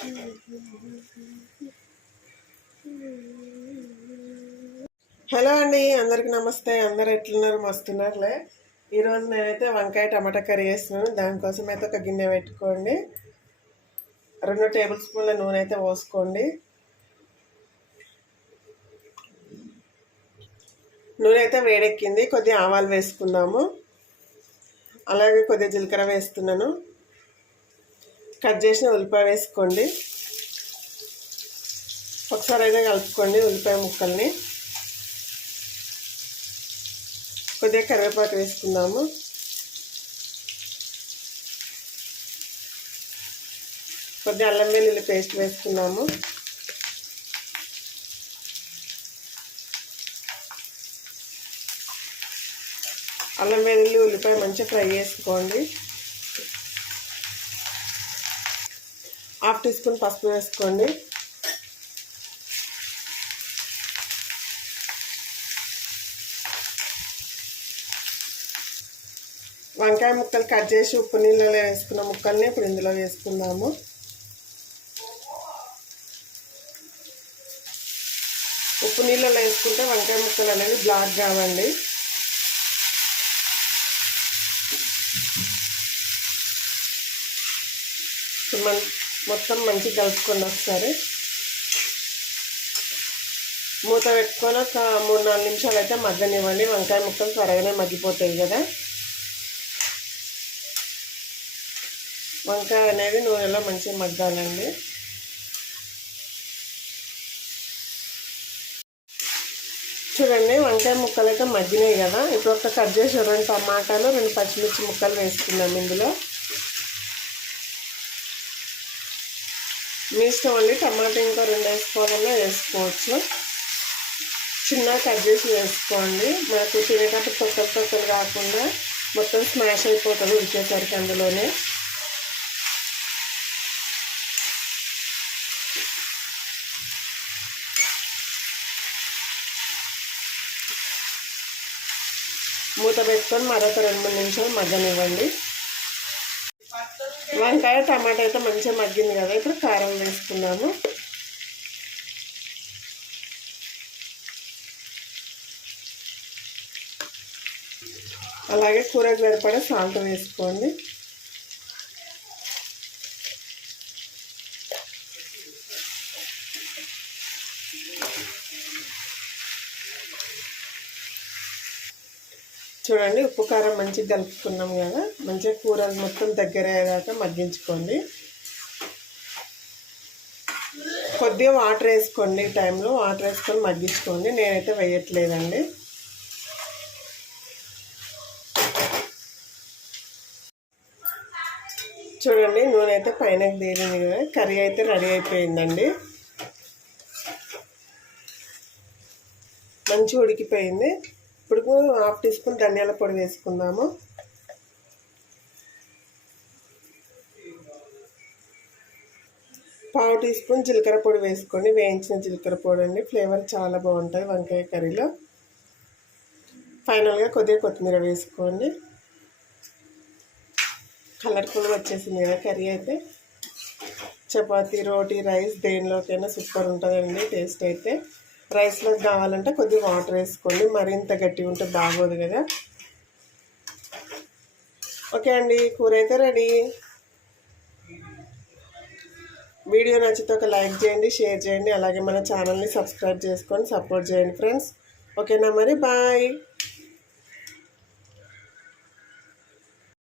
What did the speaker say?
Hello అండి, అందరికి నమస్తే. అందరు ఎట్లున్నారు? మస్తున్నారులే. ఈరోజు నేనైతే వంకాయ టమాటా కర్రీ చేస్తున్నాను. దానికోసం అయితే ఒక గిన్నె పెట్టుకోండి. 2 టేబుల్ స్పూన్ల నూనె అయితే పోసుకోండి. నూనె అయితే వేడెక్కింది. కొద్దిగా ఆవాలు వేసుకుందాము. అలాగే కొద్దిగా జీలకర్ర వేస్తున్నాను. కట్ చేసిన ఉల్లిపాయ వేసుకోండి. ఒకసారి అయితే కలుపుకోండి ఉల్లిపాయ ముక్కల్ని. కొద్దిగా కరివేపాకు వేసుకుందాము. కొద్దిగా అల్లం వెల్లుల్లి పేస్ట్ వేసుకున్నాము. అల్లం వెల్లుల్లి ఉల్లిపాయ మంచిగా ఫ్రై చేసుకోండి. 1/2 టీ స్పూన్ పసుపు వేసుకోండి. వంకాయ ముక్కలు కట్ చేసి ఉప్పు నీళ్ళలో వేసుకున్న ముక్కల్ని ఇప్పుడు ఇందులో వేసుకుందాము. ఉప్పు నీళ్ళలో వేసుకుంటే వంకాయ ముక్కలు అనేవి బ్లాక్ కావండి. మొత్తం మంచిగా కలుపుకోండి. ఒకసారి మూత పెట్టుకొని ఒక 3-4 నిమిషాలు అయితే మగ్గనివ్వండి. వంకాయ ముక్కలు త్వరగానే మగ్గిపోతాయి కదా. వంకాయ అనేది నూనెలో మంచిగా మగ్గాలండి. చూడండి, వంకాయ ముక్కలు అయితే మగ్గినాయి కదా. ఇప్పుడు ఒక కట్ చేసి 2 టమాటాలు 2 పచ్చిమిర్చి ముక్కలు వేసుకున్నాం ఇందులో. మీ ఇష్టం అండి, టమాటా ఇంకా 2 వేసుకోవాలన్నా వేసుకోవచ్చు. చిన్నగా కట్ చేసి వేసుకోండి. మనకు తినేటప్పుడు తొక్కలు కాకుండా మొత్తం స్మాష్ అయిపోతుంది ఉడికేసరికి అందులోనే. మూత పెట్టుకొని మరొక 2-3 నిమిషాలు మగ్గనివ్వండి. వంకాయ టమాటా అయితే మంచిగా మగ్గింది కదా. ఇప్పుడు కారం వేసుకున్నాము. అలాగే కూరకు సరిపడా సాల్ట్ వేసుకోండి. చూడండి, ఉప్పు కారం మంచిగా కలుపుకున్నాం కదా. మంచిగా కూర మొత్తం దగ్గర అయ్యేదాకా మగ్గించుకోండి. కొద్దిగా వాటర్ వేసుకోండి. ఈ టైంలో వాటర్ వేసుకొని మగ్గించుకోండి. నేనైతే వేయట్లేదండి. చూడండి, నూనె అయితే పైనకి తేలింది కదా. కర్రీ అయితే రెడీ అయిపోయిందండి. మంచిగా ఉడికిపోయింది. ఇప్పుడు 1/2 టీ స్పూన్ ధనియాల పొడి వేసుకుందాము. పావు టీ స్పూన్ జీలకర్ర పొడి వేసుకోండి. వేయించిన జీలకర్ర పొడి అండి. ఫ్లేవర్ చాలా బాగుంటుంది వంకాయ కర్రీలో. ఫైనల్గా కొద్దిగా కొత్తిమీర వేసుకోండి. కలర్ఫుల్గా వచ్చేసింది కదా కర్రీ అయితే. చపాతీ, రోటీ, రైస్ దేనిలోకైనా సూపర్ ఉంటుందండి టేస్ట్ అయితే. రైస్లోకి కావాలంటే కొద్దిగా వాటర్ వేసుకోండి. మరింత గట్టిగా ఉంటే బాగోదు కదా. ఓకే అండి, కూర అయితే రెడీ. వీడియో నచ్చితే ఒక లైక్ చేయండి, షేర్ చేయండి. అలాగే మన ఛానల్ని సబ్స్క్రైబ్ చేసుకొని సపోర్ట్ చేయండి ఫ్రెండ్స్. ఓకేనా మరి, బాయ్.